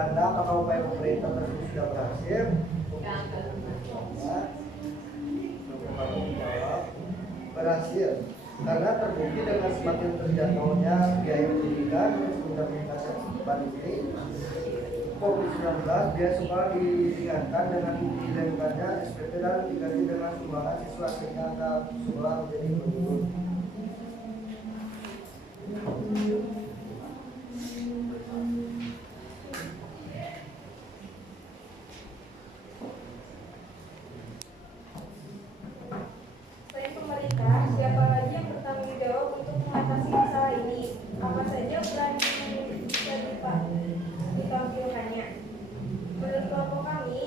Anda apakah upaya pemerintah tersebut sudah berhasil? Berhasil karena terbukti dengan semakin terjangkaunya biaya pendidikan semenjak meningkatnya pandemi COVID-19, biaya sekolah diringankan dengan diringankannya SPP dan diganti dengan sumbangan siswa sehingga angka sekolah menjadi menurun. Selain pemerintah, siapa lagi yang bertanggung jawab untuk mengatasi masalah ini? Apa saja peran yang bisa ditampilkannya? Menurut kelompok kami,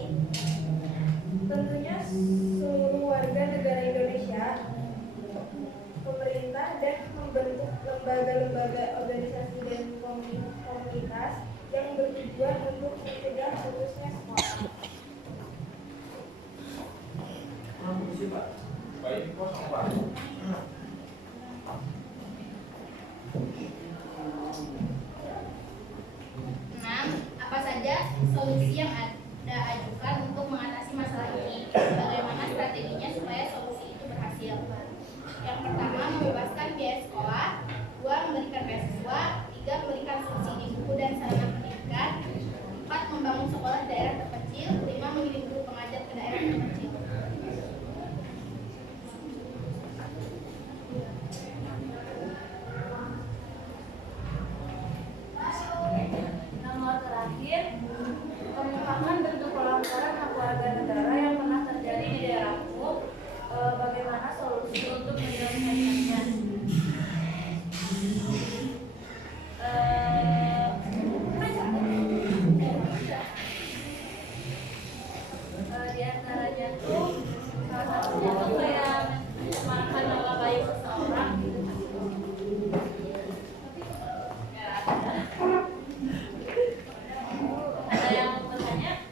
tentunya seluruh warga negara Indonesia, pemerintah, dan membentuk lembaga-lembaga, organisasi, dan komunitas yang bertujuan untuk mencegah putusnya sekolah. Baik, kosong Pak. Apa saja solusi yang Anda ajukan untuk mengatasi masalah ini? Bagaimana strateginya supaya solusi itu berhasil? Yang pertama, membebaskan biaya sekolah. 2, memberikan beasiswa. 3, memberikan subsidi buku dan sarana pendidikan. 4, membangun sekolah di daerah terpencil. 5, mengirim guru pengajar ke daerah terpencil. Nomor terakhir, kemukakan bentuk pelanggaran hak warga negara yang pernah terjadi di daerahmu. Bagaimana solusi untuk menyelesaikannya? Di antaranya tuh salah satunya tuh kayak menyemarakan nama baik seseorang. Ada yang mau bertanya?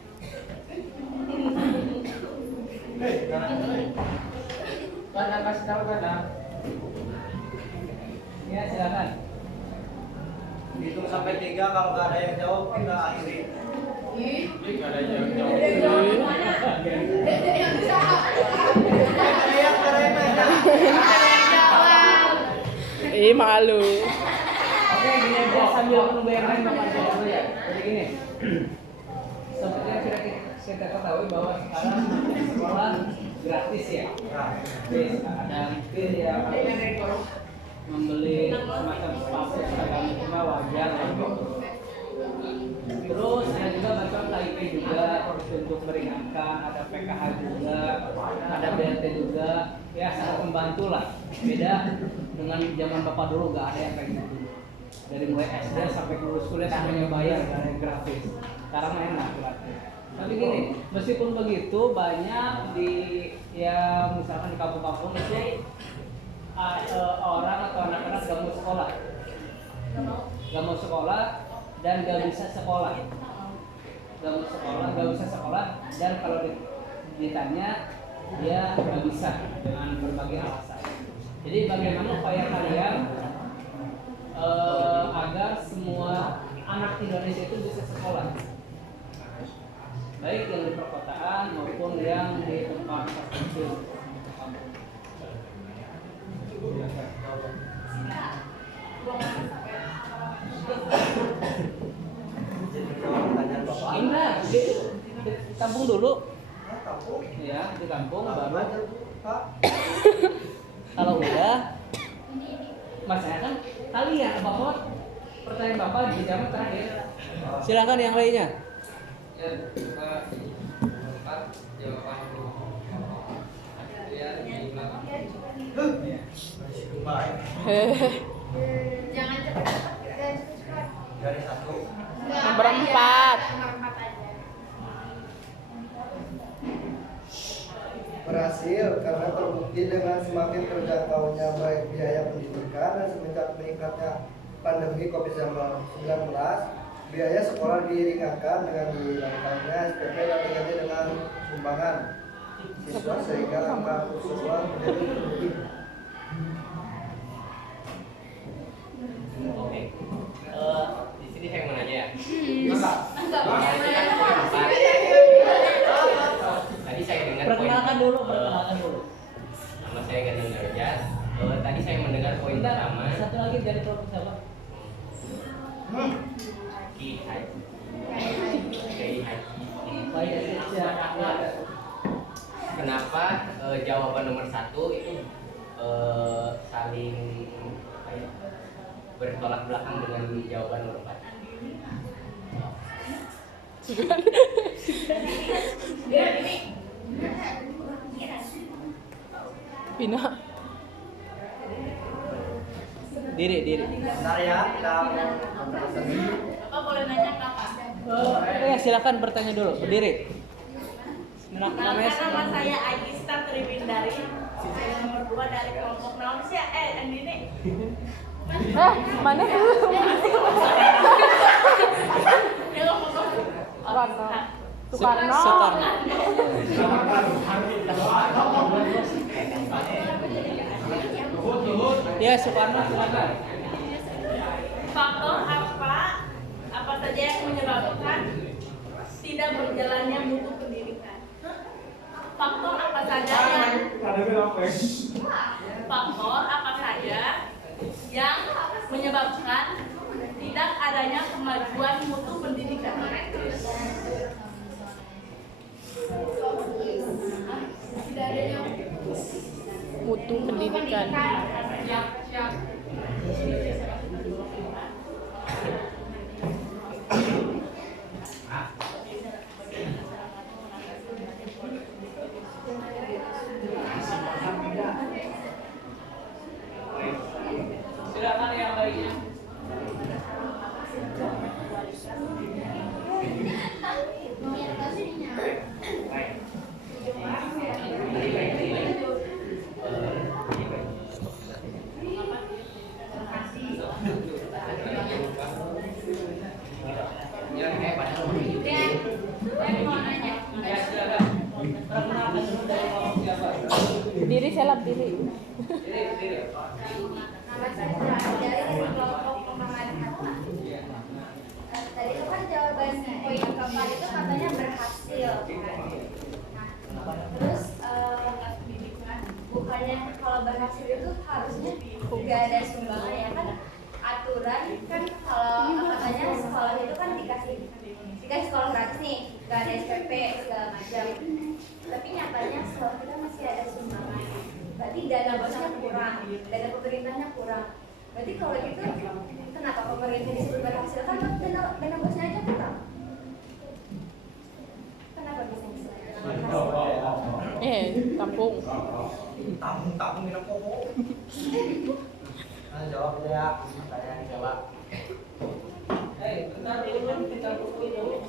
Karena kasih tahu kan? Ya silakan. Hitung sampai 3, kalau nggak ada yang jawab kita akhiri. Nggak ada yang jawab. Ih, malu. Oke, gini aja sambil menunggu yang lain Bapak jawab dulu ya. Jadi gini. Seperti yang sudah kita ketahui bahwa sekarang sekolah gratis ya. Gratis. Ada mungkin yang membeli semacam sepatu seragam cuma wajar ya. Terus ada juga bantuan KIP juga untuk meringankan, ada PKH juga, ada BLT juga, ya sangat membantu lah. Beda dengan zaman bapak dulu nggak ada yang kayak gitu. Dari mulai SD sampai lulus kuliah semuanya bayar, nggak ada yang gratis. Sekarang enak gratis. Tapi gini, meskipun begitu banyak di ya misalkan di kampung-kampung itu orang atau anak-anak gak mau sekolah, dan gak bisa sekolah, gak bisa sekolah, dan kalau ditanya dia gak bisa dengan berbagai alasan. Jadi bagaimana upaya kalian agar semua anak Indonesia itu bisa sekolah, baik yang di perkotaan maupun yang di tempat terpencil. Enggak, di kampung dulu. Ya, di kampung baru. Kalau udah, masanya kan kalian Bapak pertanyaan Bapak di jam terakhir. Silakan yang lainnya. Ya, jawaban Jangan cepat-cepat, cepat. Dari 1. Nomor 4. Nomor 4 aja. Berhasil karena terbukti dengan semakin terjangkaunya baik biaya pendidikan dan semenjak meningkatnya pandemi COVID-19, biaya sekolah diringankan dengan dihilangkannya SPP dan diganti dengan sumbangan siswa sehingga angka siswa menjadi lebih. Oke, di sini saya mau nanya ya. bertolak belakang dengan jawaban Unpad. Pina. Diri. Bentar ya, kita Bapak boleh nanya Kakak? Ya silakan bertanya dulu. Berdiri. Nama saya Agista Triwindari, nomor 2 dari kelompok naon sih ini. Mana? Soekarno. Ya, Soekarno silakan. Faktor apa saja yang menyebabkan tidak berjalannya mutu pendidikan? Faktor apa saja yang menyebabkan tidak adanya kemajuan mutu pendidikan? Tidak adanya Mutu pendidikan. Silakan yang lainnya. Diri selap diri. Nama saya dari kelompok pengembangan harta. Tadi itu kan jawaban poin yang keempat itu katanya berhasil. Nah, terus bukannya kalau berhasil itu harusnya nggak ada sumbangan ya kan? Aturan kan kalau katanya sekolah itu kan dikasih sekolah gratis nih, nggak ada SPP segala macam. Tapi nyatanya sekolah kita masih ada sumbangan. Berarti dana bosnya kurang, dana pemerintahnya kurang. Berarti kalau gitu, kenapa pemerintah disebut berhasil? Kan dana bosnya aja kurang. Kenapa bisa berhasil? Kampung. Tampung minum koko. Nah, jawab ya, saya jawab. Bentar dulu, kita tunggu dulu.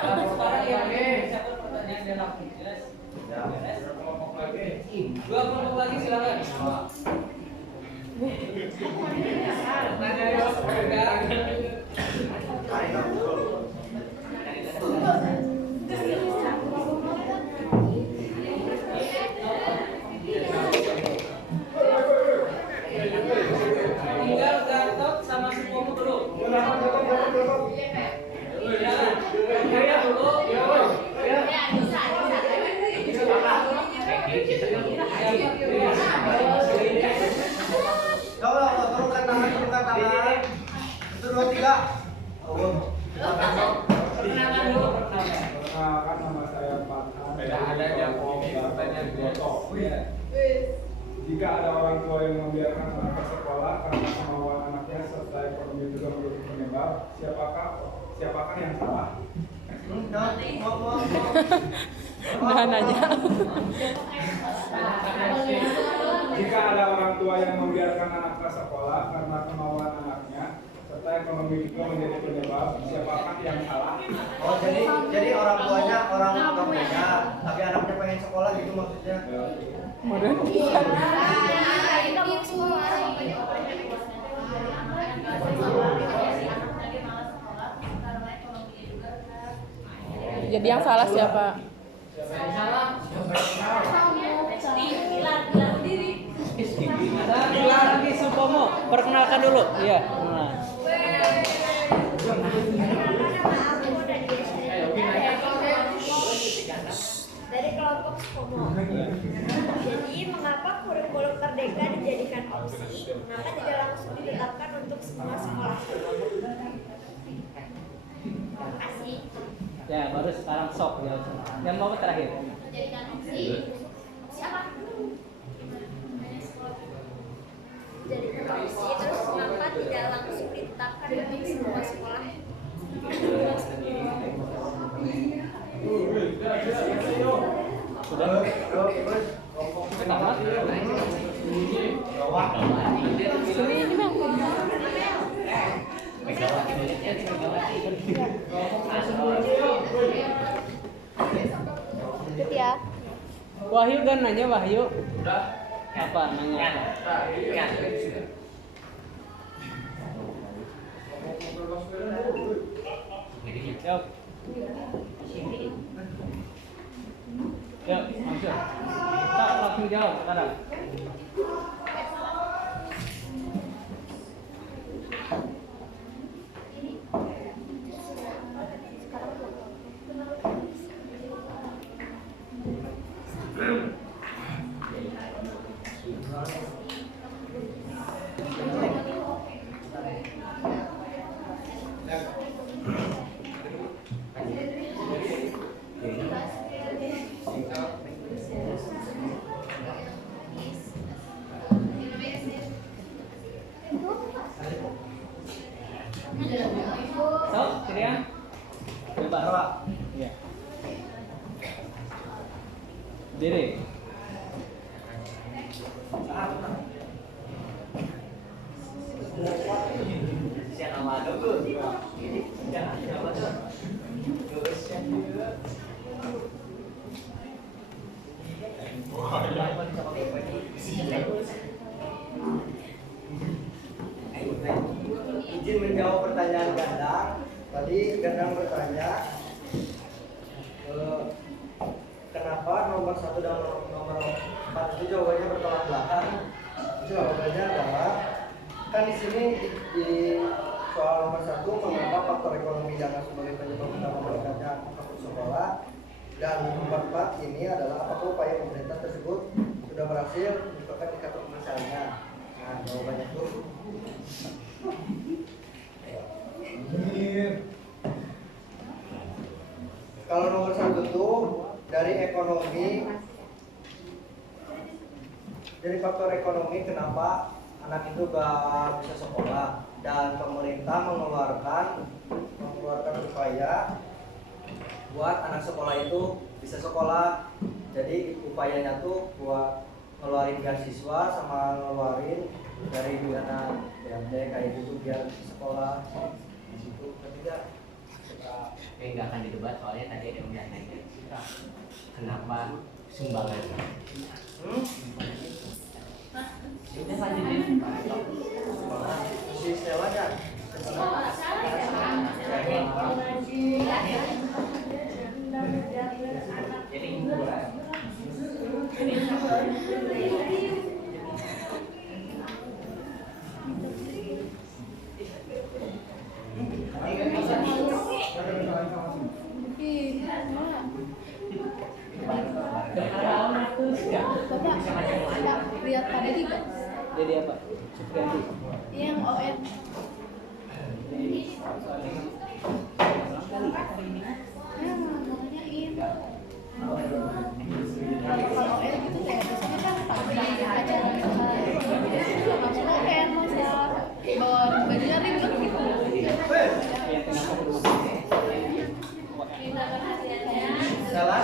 Sekarang yang siapa pertanyaan dia langsung jelas. Ya. Dua kelompok lagi silakan. Tanya ya. Tinggal Gatot sama Supomo dulu. Ya dulu. Turunkan tangan. Itu 2, 3. Perkenalkan dulu. Perkenalkan, nama saya Farhan. Jika ada orang tua yang membiarkan anak ke sekolah karena kemauan anaknya serta ekonomi juga menjadi penyebab, siapakah yang salah? Nah, nanya. Jika ada orang tua yang membiarkan anak ke sekolah karena kemauan anaknya serta ekonomi juga menjadi penyebab, siapakah yang salah? Oh, jadi orang tuanya orang kampungnya, tapi anaknya pengen sekolah gitu maksudnya. Jadi yang salah siapa? Lagi Supomo, perkenalkan dulu. Iya. Nah. Dari kelompok Supomo. Jadi mengapa kurikulum merdeka dijadikan opsi, mengapa tidak langsung diterapkan untuk semua sekolah? Terima kasih. Ya, baru sekarang sok ya. Yang mau terakhir. Jadikan opsi apa? Jadikan opsi terus Megawati mulutnya di Megawati. Ikut ya. Wahyu kan nanya Wahyu. Udah. Apa nanya apa? Yuk. Yuk, langsung. Kita langsung jawab sekarang. So, Kirian? Coba. Iya. Diri. Izin menjawab pertanyaan Gandang. Tadi Gandang bertanya kenapa nomor 1 dan nomor 4 itu jawabannya bertolak belakang. Jawabannya adalah kan di sini di soal nomor 1 mengapa faktor ekonomi dianggap sebagai penyebab utama meningkatnya angka putus sekolah, dan nomor 4 ini adalah apakah upaya pemerintah tersebut sudah berhasil meningkatkan tingkat kemiskinan. Nah, jawabannya itu kalau nomor 1 tuh dari ekonomi, dari faktor ekonomi kenapa anak itu gak bisa sekolah, dan pemerintah mengeluarkan upaya buat anak sekolah itu bisa sekolah. Jadi upayanya tuh buat ngeluarin beasiswa sama ngeluarin dari dana BMD kayak gitu biar sekolah di situ. Ketiga Nggak akan didebat soalnya tadi ada yang nanya kenapa sumbangan. Udah lanjutin. si sewanya Jadi Bapak lihat pada di Jadi apa? Supriyanti. yang ON. Kalau ON gitu kayak biasanya kan pasti ada langsung ON masa bawa bajunya ribet gitu. Yang kenapa belum? salah.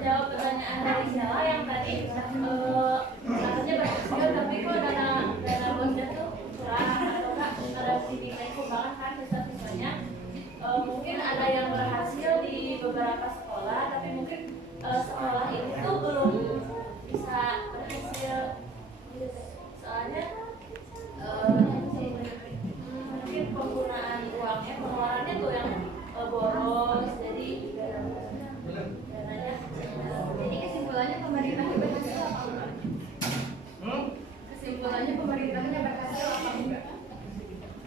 Jawab pertanyaan dari Sela yang tadi katanya berhasil tapi kok dana bosnya tuh kurang atau nggak ada dinilai sumbangan kan siswa-siswanya. Mungkin ada yang berhasil di beberapa sekolah tapi mungkin sekolah ini tuh belum bisa berhasil soalnya mungkin penggunaan uangnya pengeluarannya tuh yang boros jadi dananya. Jadi kesimpulannya pemerintahnya berhasil apa enggak? Kesimpulannya pemerintahnya berhasil apa enggak?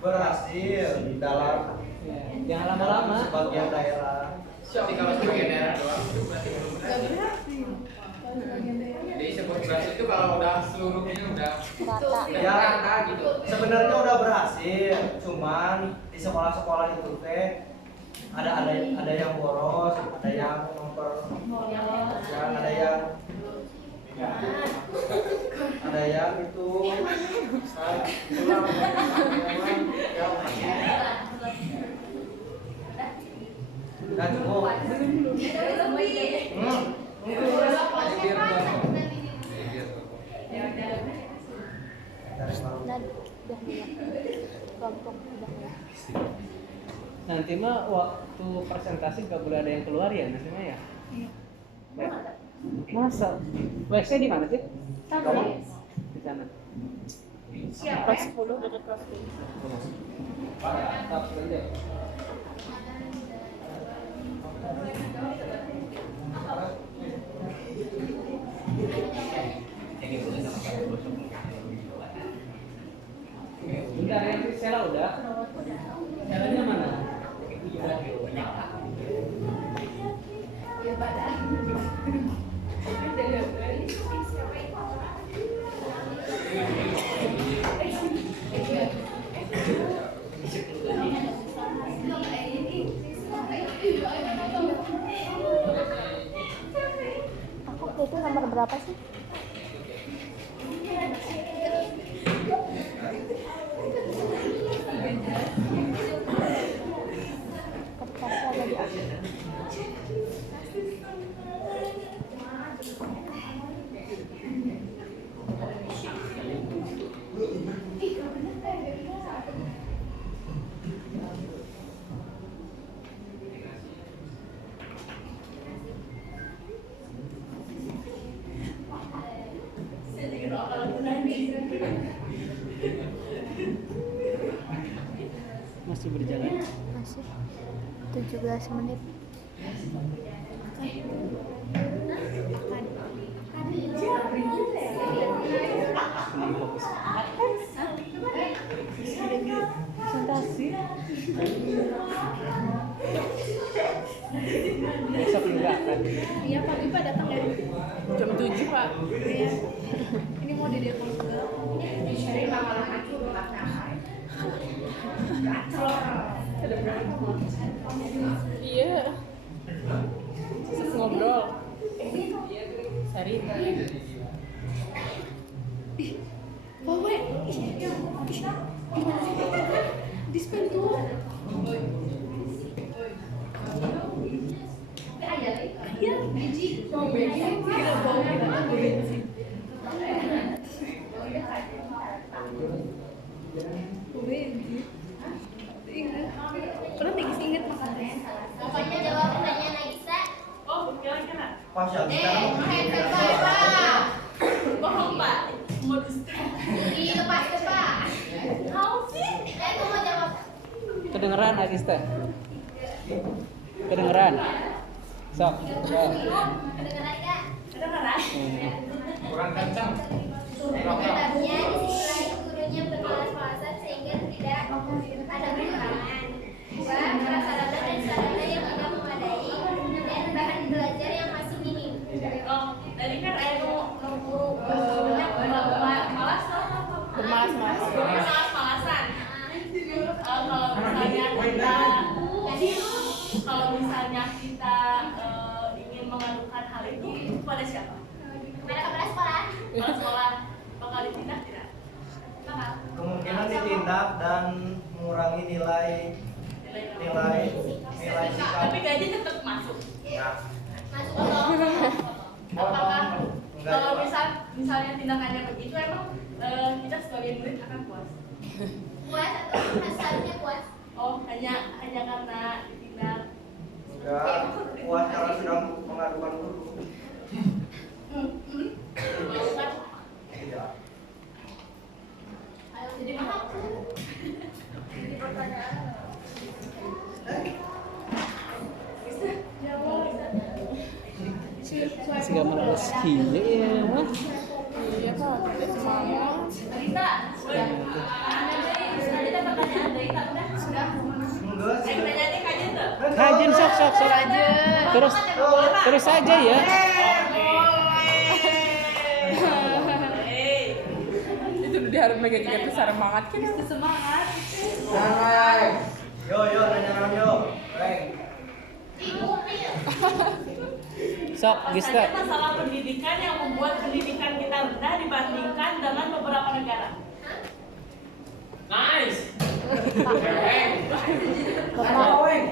Berhasil dalam Jangan lama-lama. sebagian daerah. Jadi kalau sebagian daerah doang itu berarti belum berhasil. Jadi sebut berhasil itu kalau udah seluruhnya udah Ya, rata gitu. sebenarnya udah berhasil, cuman di sekolah-sekolah itu teh ada yang boros, ada yang ada yang itu dan cukup. kelompok bidangnya. Nanti mah waktu presentasi nggak boleh ada yang keluar ya nanti mah ya. Ya. Masa? WC di mana sih? Di sana. Kelas 10 dekat kelas 10. Stop dulu deh. Bentar ya, Sela udah? Selanya mana? Aku itu nomor berapa sih? Kertasnya ada di atas. Masih berjalan. Masih 17 menit. Ini fokus. Presentasi. Besok enggak kan? Iya, Pak Ipa datang dari Jam 7 Pak. Iya. Ini mau didekor juga. Iya. Terus ngobrol. Sari. Bawa. Dispen tuh. Iya, biji. Kita bawa bensin. Pernah inget makanya. Pokoknya jawab pertanyaan Nagisa. Pas ya, sekarang Bohong, Pak. Iya, lepas ke Pak. Kau sih? Aku mau jawab. Kedengeran Agis teh? Kedengeran? Sok. Kedengeran nggak? Kedengeran? Kurang kencang. Kitabnya disisipkan gurunya bermalas-malasan sehingga tidak ada kekurangan. Dua, prasarana dan sarana yang tidak memadai dan bahan belajar yang masih minim. Oh, tadi kan ada guru gurunya bermalas-malasan. Kalau misalnya kita ingin mengadukan hal itu kepada siapa? Kepada kepala sekolah. Kepala sekolah bakal ditindak tidak? Bakal. kemungkinan ditindak dan mengurangi nilai sikap. Tapi gaji tetap masuk. Ya. Masuk atau Apakah Enggak, kalau Pak. misalnya tindakannya begitu emang kita sebagai murid akan puas? puas atau seharusnya puas? Oh, hanya karena ditindak. Enggak, puas karena sudah mengadukan guru. Bukan. Tidak. Jadi mahal. Jadi pertanyaan. Siga malas hile ya. Iya Pak. Semangat. Rita, ada pertanyaan dari Rita udah? Sudah. Enggak sih. Pertanyaan kajian tuh. Kajian sok aja. Terus aja ya. Itu udah harus megang juga tuh semangat kan? Itu semangat. Yo, nanya yo. Reng. Sok, Gista. Saja masalah pendidikan yang membuat pendidikan kita rendah dibandingkan dengan beberapa negara. Nice.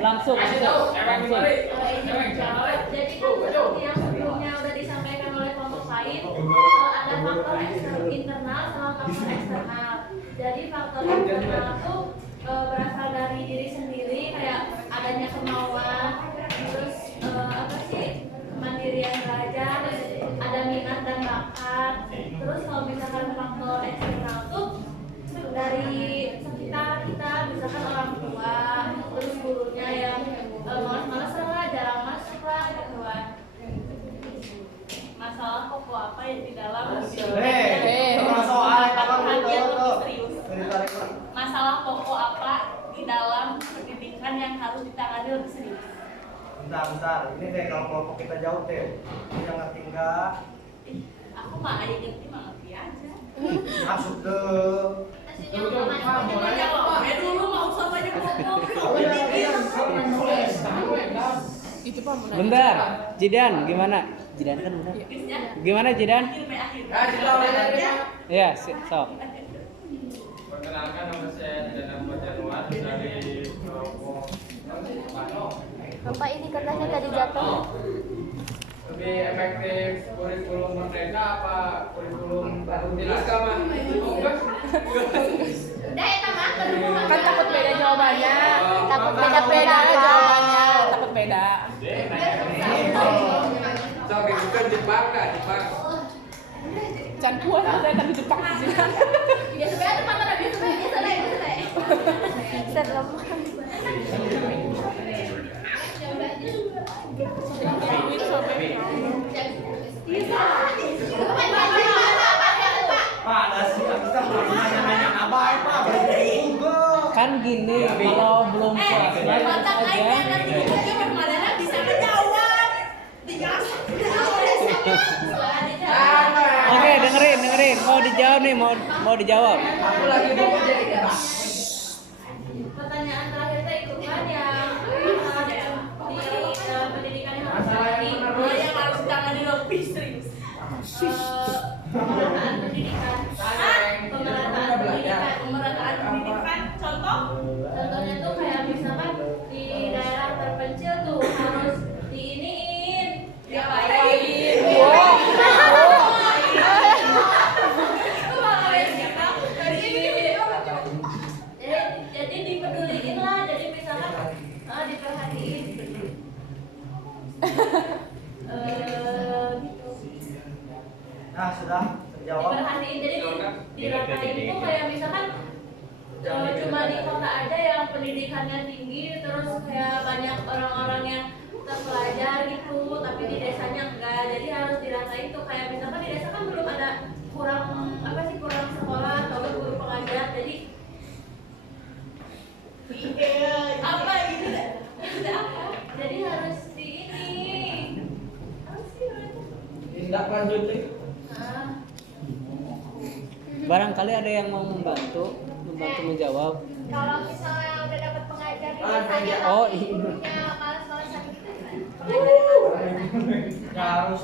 Langsung. Jadi kan seperti yang sebelumnya udah disampaikan oleh kelompok lain, ada faktor internal sama faktor eksternal. Jadi faktor internal itu misalkan orang tua terus gurunya yang malas-malasan lah, jarang masuk lah gitu kan. Masalah pokok apa yang di dalam soal perhatian lebih serius. Masalah pokok apa di dalam pendidikan yang harus ditangani lebih serius. Bentar, ini deh kalau kelompok kita jauh deh, yang ngerti enggak? Aku mah aja ngerti mah ngerti aja. Masuk ke Dulu mau usah banyak ngomong. Bentar, Jidan gimana? Jidan kan udah. Gimana Jidan? Iya, sok. Perkenalkan nama saya Jidan Ahmad Januar dari kelompok Bapak ini katanya tadi jatuh. lebih efektif kurikulum merdeka apa kurikulum baru jelas sama Udah ya teman, Kan takut beda jawabannya. Takut beda-beda jawabannya. Takut beda. so itu Jepang kah Jepang Can puas saya tadi Jepang di sini. biasa banget teman-teman, biasa banget. Serem. Kan gini, kalau belum puas Mata aja. aja nanti juga kemana bisa ngejawab. Oke, dengerin. Mau dijawab nih, mau dijawab. aku lagi mau jadi Pertanyaan terakhir teh itu kan yang di dalam pendidikan yang harus ditangani, yang harus ditangani lebih serius. Pemerataan pendidikan. Pemerataan pendidikan. Contohnya tuh kayak misalkan di daerah terpencil tuh harus diiniin, diapain? Jadi dipeduliin lah, jadi misalkan diperhatiin gitu. Nah, sudah terjawab. Diperhatiin, jadi diratain itu kayak misalkan cuma di kota aja yang pendidikannya tinggi, terus kayak banyak orang-orang yang terpelajar gitu, tapi di desanya enggak. Jadi harus diratain tuh kayak misalkan di desa kan belum ada kurang sekolah atau guru pengajar, jadi apa gitu deh. Apa? Jadi harus di ini. Apa sih namanya? tindak lanjut nih Barangkali ada yang mau membantu menjawab. Kalau misalnya udah dapat pengajar di Ah, desanya oh, tapi iya. gurunya malas-malasan gitu. Ya, harus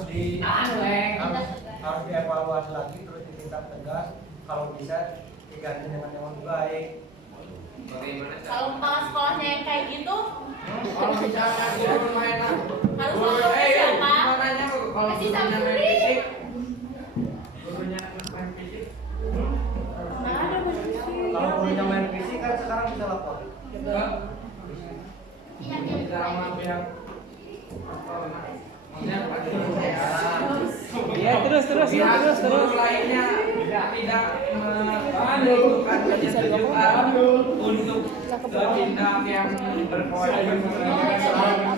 dievaluasi lagi, terus ditindak tegas. Kalau bisa diganti dengan yang lebih baik. bagaimana Kalau kepala sekolahnya yang kayak gitu, kalau misalnya guru mainan harus ngomong ke siapa? mananya kalau gurunya main fisik gurunya main fisik Kalau gurunya main fisik kan sekarang bisa lapor. tidak sama pihak maksudnya Iya, terus. guru lainnya tidak menentukan kesetujuan untuk bertindak yang berkewajiban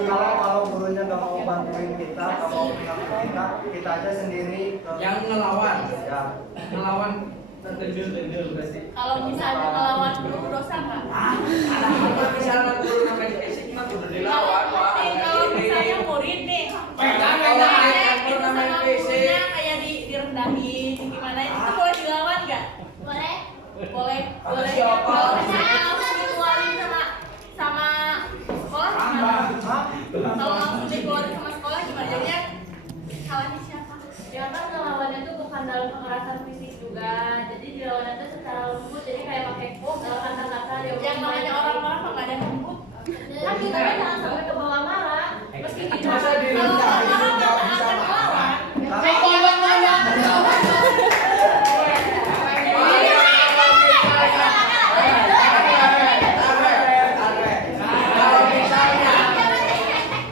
Kalau gurunya nggak mau bantuin kita, nggak mau pihak kita aja sendiri yang ngelawan ya. tertenjul pasti Kalau misalnya melawan guru dosa nggak? apa misalnya guru namanya fisik mah kudu dilawan Pak. Kalau misalnya murid nih, Guru itu namanya sama fisik gurunya kayak direndahin, gimana? Itu boleh dilawan nggak? Boleh. Boleh. Siapa? Kalau misalnya langsung dikeluarin sama sekolah gimana? Kalau langsung dikeluarin sama sekolah gimana? Jadinya salahnya siapa? Ya kan ngelawannya tuh bukan dalam kekerasan fisik juga, jadi dilawannya tuh secara lembut, jadi kayak pakai kata-kata yang namanya orang marah nggak ada yang lembut. Kan kita kan jangan sampai ke bawah marah. Meski kita Masa kalau direndahin orang nggak marah bisa akan marah? melawan.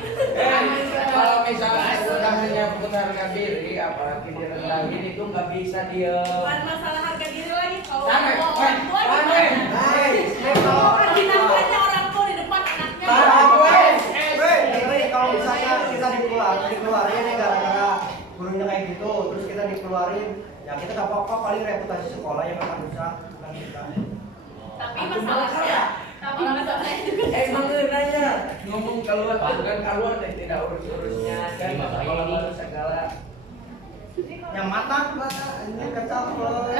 Kalau misalnya sudah menyebut harga diri, apalagi direndahin itu nggak bisa dia. Bukan masalah harga diri lagi, kalau Sampai, orang tua sampai, gimana? hai, Kalau kita kita nggak apa-apa, paling reputasi sekolah yang akan rusak kan kita. Tapi masalahnya Emang nanya ngomong keluar bukan keluar deh, tidak urus-urusnya kan sekolah baru segala. Yang matang lah, ini kecaplok.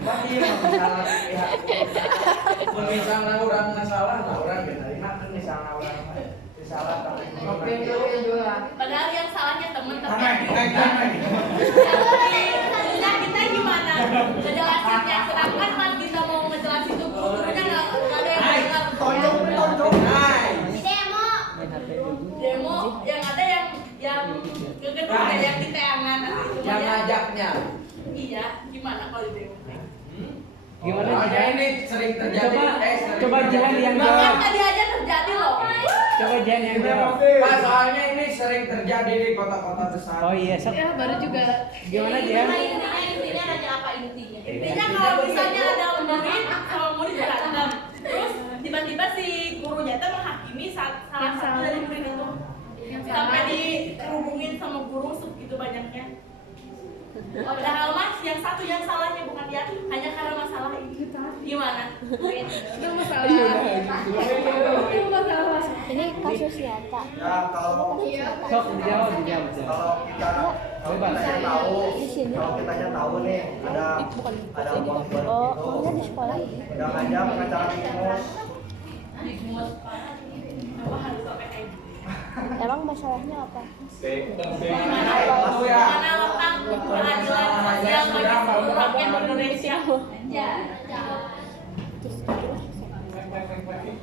Tapi masalah pihak misalnya orang masalah, orang benerima kan misalnya orang salah tapi padahal yang salahnya temen-temen. Nah, kita gimana ngejelasinnya? Sedangkan pas kita mau ngejelasin itu gurunya nggak ada yang dengar. Tonjok. Demo yang ada yang kedua yang di teangan yang ngajaknya. Iya, gimana kalau di demo? Gimana Oh, Jihan? ini sering terjadi. Coba Jihan yang Bahkan jawab. tadi aja terjadi loh. Coba Jihan yang jawab. Pak, soalnya ini sering terjadi di kota-kota besar. Oh iya, sok. Ya baru juga. Gimana Jihan? Intinya nanya apa intinya? Intinya kalau misalnya ada murid sama murid berantem, terus tiba-tiba si gurunya itu menghakimi salah satu dari murid itu sampai dihubungin sama guru segitu banyaknya. Padahal mas yang satu yang salahnya bukan dia, hanya karena masalah ini. Gimana? Itu masalah. Itu masalah. Ini kasus nyata. Ya kalau Sok dijawab. kalau kita tahu, kalau kitanya tahu nih ada uang buat Oh, itu, uangnya di sekolah. udah aja pengacara Dimus. Emang masalahnya apa? Mana letak pengadilan sosial bagi seluruh rakyat Indonesia?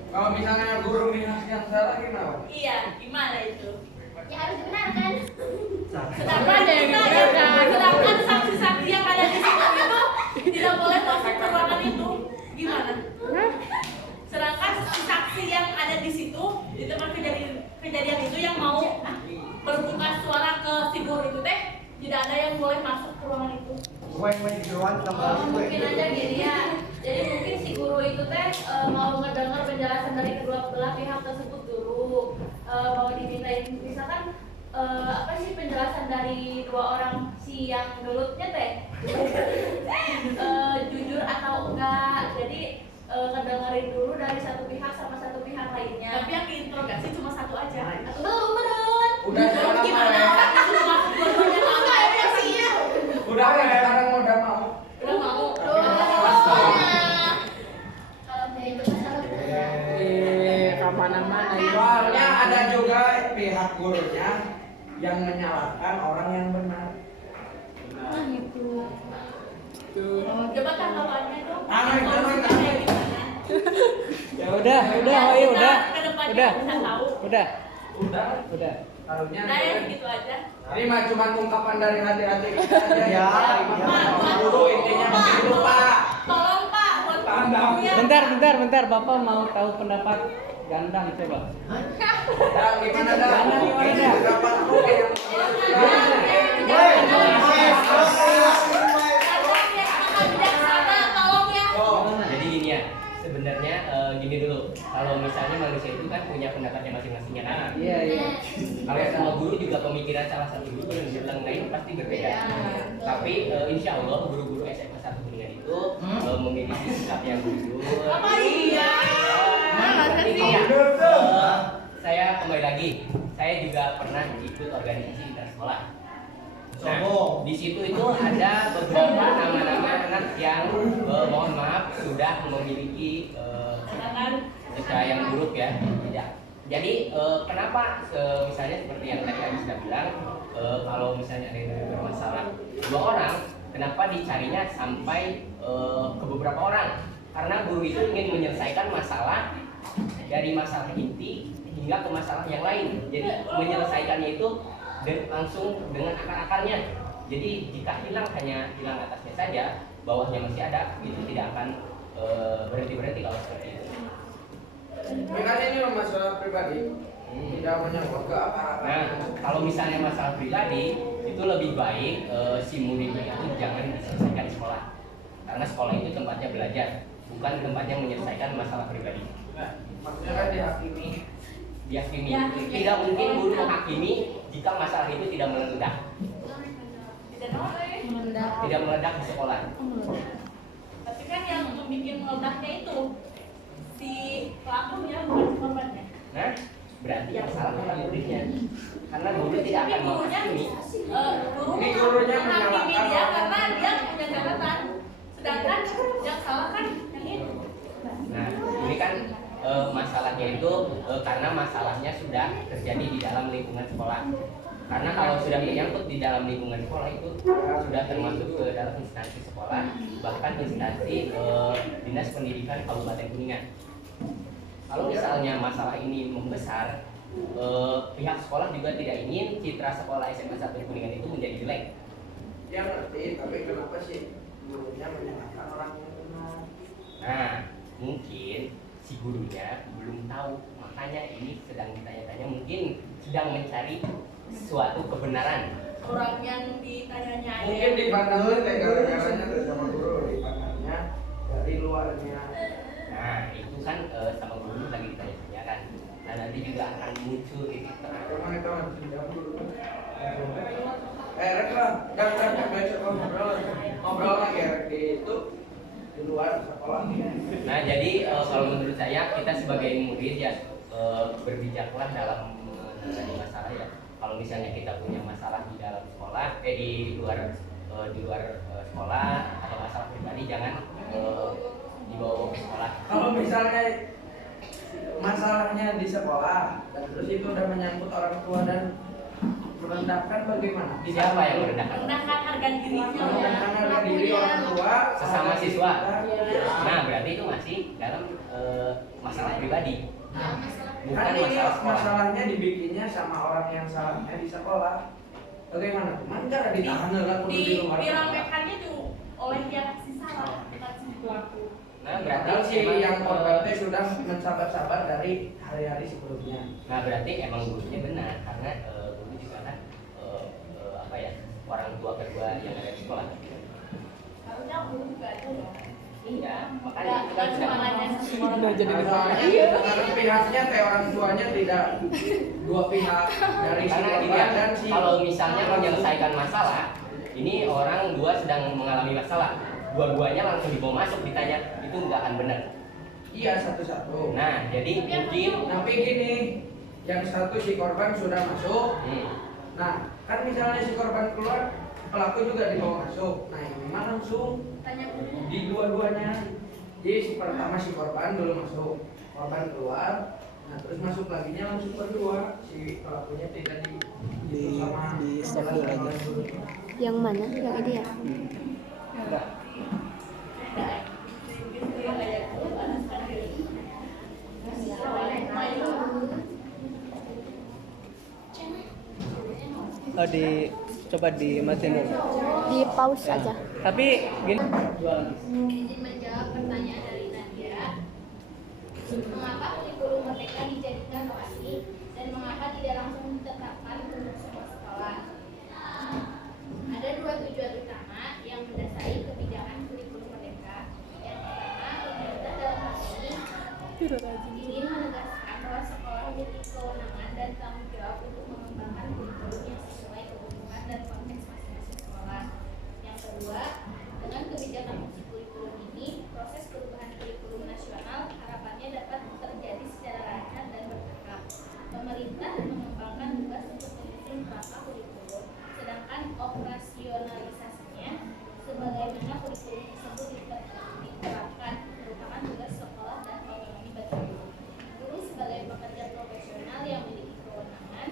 Kalau misalnya guru minus yang salah gimana? Iya, gimana itu? Ya harus dibenarkan. Sedangkan saksi-saksi yang ada di situ itu tidak boleh masuk ke ruangan itu. Gimana? Sedangkan saksi yang ada di situ di tempat kejadian itu yang mau berbuka suara ke si guru itu teh tidak ada yang boleh masuk ke ruangan itu. Gue yang menjujuran tambah Mungkin aja gini ya. Jadi mungkin si guru itu teh mau ngedengar penjelasan dari kedua belah pihak tersebut dulu. Mau dimintain misalkan apa sih penjelasan dari dua orang si yang gelutnya teh jujur atau enggak. Jadi ngedengerin dulu dari satu pihak sama satu pihak lainnya. Tapi yang diinterogasi cuma satu aja. Belum menurut. Udah sekarang Gimana orang itu masuk dua-duanya enggak emosinya? Udah sekarang udah mau. Udah mau. Kemana-mana. Soalnya ada juga pihak gurunya yang menyalahkan orang yang benar. Coba tanggapannya dong. Ya udah, Kedepannya bisa tahu. udah. Harusnya. Nah ya segitu aja. Ini mah cuma ungkapan dari hati-hati kita aja. Ya, Guru intinya begitu Pak. Tolong Pak buat gurunya. Bentar, Bapak mau tahu pendapat Gandang coba. Dan gimana dah? Gandang gimana dah? Pendapat guru yang Jadi gini ya, sebenarnya gini dulu. Kalau misalnya manusia itu kan punya pendapatnya masing-masing ya kan. Iya. Kalau sama guru juga pemikiran salah satu guru yang bilang lain pasti berbeda. Tapi insya Allah guru-guru SMA 1 Kuningan itu memiliki sikap yang jujur. Apa iya? Intinya, saya kembali lagi. Saya juga pernah ikut organisasi inter sekolah. Nah, di situ itu ada beberapa nama-nama anak yang mohon maaf sudah memiliki citra yang buruk ya. Jadi kenapa misalnya seperti yang tadi Agista bilang, kalau misalnya ada yang bermasalah dua orang, kenapa dicarinya sampai ke beberapa orang? Karena guru itu ingin menyelesaikan masalah dari masalah inti hingga ke masalah yang lain. Jadi menyelesaikannya itu langsung dengan akar-akarnya. Jadi jika hanya hilang atasnya saja, bawahnya masih ada, itu tidak akan berhenti kalau seperti itu. Makanya ini masalah pribadi, tidak menyangkut ke akar-akar. Nah, kalau misalnya masalah pribadi, itu lebih baik si muridnya itu jangan diselesaikan di sekolah. Karena sekolah itu tempatnya belajar, bukan tempatnya menyelesaikan masalah pribadi. Maksudnya kan dihakimi. Dihakimi. Tidak mungkin guru menghakimi jika masalah itu tidak meledak. tidak meledak di sekolah. Tapi kan yang bikin meledaknya itu si pelakunya bukan si korbannya. Nah, berarti yang salah adalah muridnya. Karena guru tidak akan menghakimi. Ini gurunya menghakimi menyalahkan dia orang. karena dia punya catatan. Sedangkan yang salah kan yang itu. Nah, ini kan masalahnya itu karena masalahnya sudah terjadi di dalam lingkungan sekolah. Karena kalau sudah menyangkut di dalam lingkungan sekolah itu sudah termasuk ke dalam instansi sekolah, bahkan instansi Dinas Pendidikan Kabupaten Kuningan. Kalau misalnya masalah ini membesar, pihak sekolah juga tidak ingin citra sekolah SMA 1 Kuningan itu menjadi jelek. Dia ngerti, tapi kenapa sih gurunya menyalahkan orang yang benar? Nah, mungkin si gurunya belum tahu, makanya ini sedang ditanya-tanya, mungkin sedang mencari suatu kebenaran. Orang yang ditanyanya Mungkin dipandangin kayak gara-garanya tuh sama guru, dipandangnya dari luarnya. Nah, itu kan sama guru lagi ditanya-tanya kan. Nah, nanti juga akan muncul titik terang. Emang itu harus dijawab dulu. Rek lah, dan besok ngobrol lagi Rek itu di luar sekolah. Nah, jadi kalau menurut saya kita sebagai murid ya berbijaklah dalam menangani masalah ya. Kalau misalnya kita punya masalah di dalam sekolah, di luar sekolah atau masalah pribadi jangan dibawa ke sekolah. Kalau misalnya masalahnya di sekolah dan terus itu udah menyangkut orang tua dan merendahkan bagaimana? Siapa yang merendahkan? merendahkan harga dirinya. Merendahkan harga diri orang tua Sesama siswa. Iya. Nah, berarti itu masih dalam masalah pribadi. Bukan Kan ini masalah sekolah. masalahnya dibikinnya sama orang yang salahnya di sekolah. Bagaimana? Mana ditahan lah kudu di luar. Diramekannya tuh oleh yang si salah, bukan si pelaku. Nah, berarti Padahal si emang- yang korban teh sudah mensabar-sabar dari hari-hari sebelumnya. Nah, berarti emang gurunya benar karena guru juga kan apa ya, orang tua kedua yang ada di sekolah. Harusnya guru juga itu loh. Iya, makanya kita Bukan sudah cuma nanya satu orang. Udah jadi Masalahnya karena pihaknya teh orang tuanya tidak dua pihak dari si karena korban tidak, dan si kalau misalnya menyelesaikan masalah, ini orang dua sedang mengalami masalah, dua-duanya langsung dibawa masuk ditanya, itu nggak akan benar. iya satu-satu. Nah, jadi mungkin Tapi gini, yang satu si korban sudah masuk. Nah, kan misalnya si korban keluar, pelaku juga dibawa masuk. Nah, ini mah langsung Tanya guru. di dua-duanya. Jadi si pertama si korban dulu masuk, korban keluar, nah terus masuk laginya langsung berdua. Si pelakunya tidak di sama di stop dulu aja. Yang mana? Yang ini ya? Udah. Oh, coba dimatiin dulu. Di pause aja. Tapi gini. Izin menjawab pertanyaan dari Nadia. Mengapa kurikulum merdeka dijadikan lokasi dan mengapa tidak langsung ditetapkan untuk semua sekolah? Ada dua tujuan utama yang mendasari kebijakan kurikulum merdeka. Yang pertama, pemerintah dalam hal ini ingin menegaskan bahwa sekolah memiliki kewenangan dan tanggung jawab untuk mengembangkan kurikulum yang sesuai kebutuhan dan konteks masing-masing sekolah. Yang kedua, dengan kebijakan opsi kurikulum ini, proses perubahan kurikulum nasional harapannya dapat terjadi secara lancar dan bertahap. Pemerintah mengembangkan tugas untuk menyusun kerangka kurikulum, sedangkan operasionalisasinya sebagaimana kurikulum tersebut diterapkan, merupakan tugas sekolah dan otonomi bagi guru. Guru sebagai pekerja profesional yang memiliki kewenangan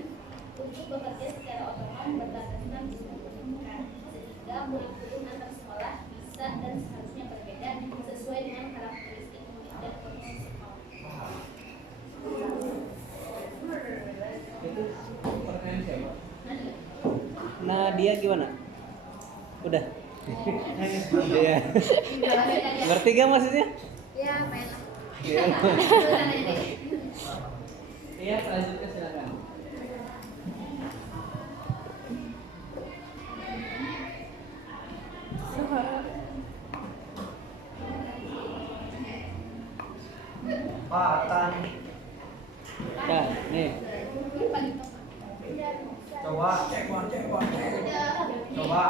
untuk bekerja secara otonom berdasarkan kebutuhan pendidikan, sehingga kurikulum antar sekolah bisa dan seharusnya berbeda sesuai dengan karakteristik murid dan kondisi sekolah. Itu pertanyaan siapa? Nah, dia gimana? Udah. Iya. Ngerti gak maksudnya? Ya, main. Iya. Iya, selanjutnya silakan. Patan. Nah, nih. Coba Udah. coba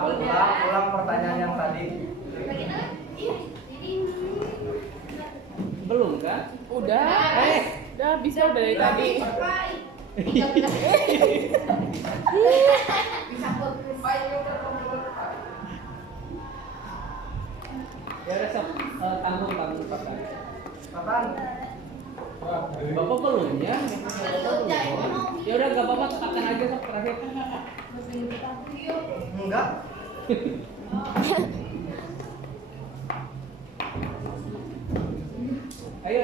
ulang pertanyaan yang tadi. Belum kan? Udah. Udah bisa dari tadi. Ya udah sob, tanggung Pak. Kapan? Bapak belum ya? Ya udah gak apa-apa, akan aja sob terakhir. Enggak. Ayo.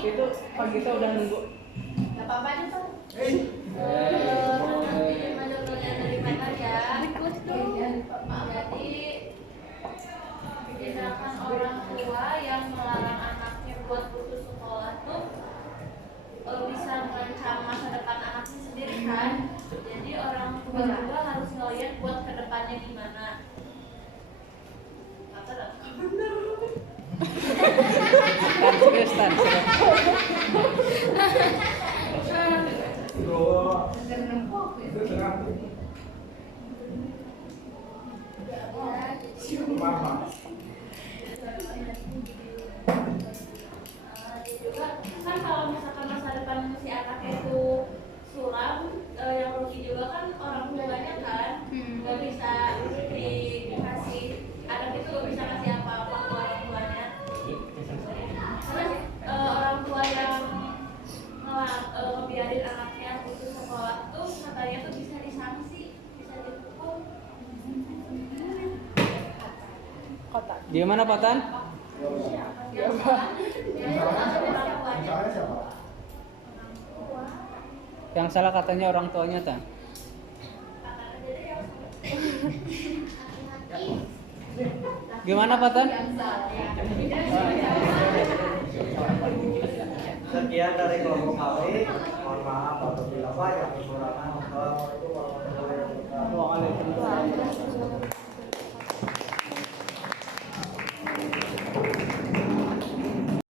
Itu Pak kita udah nunggu. Gak apa-apa nih Pak. Nanti menurutnya dari mana ya? Jadi tindakan orang tua yang melarang anaknya buat putus sekolah tuh bisa mengancam masa depan anaknya sendiri kan. Jadi orang tua juga harus ngeliat buat kedepannya gimana. Apa dah? Serius. Juga kan kalau misalkan masa depan si anak itu suram, yang rugi juga kan orang tuanya kan nggak bisa dikasih, anak itu nggak bisa kasih apa-apa ke orang tuanya. Terus orang tua yang ngebiarin anaknya putus sekolah tuh katanya tuh bisa disanksi, bisa dihukum. Gimana Pak Tan? Misalnya siapa? Yang salah katanya orang tuanya Tan. Gimana Pak Tan? Sekian dari kelompok kami. Mohon maaf apabila banyak kekurangan. Assalamualaikum warahmatullahi wabarakatuh.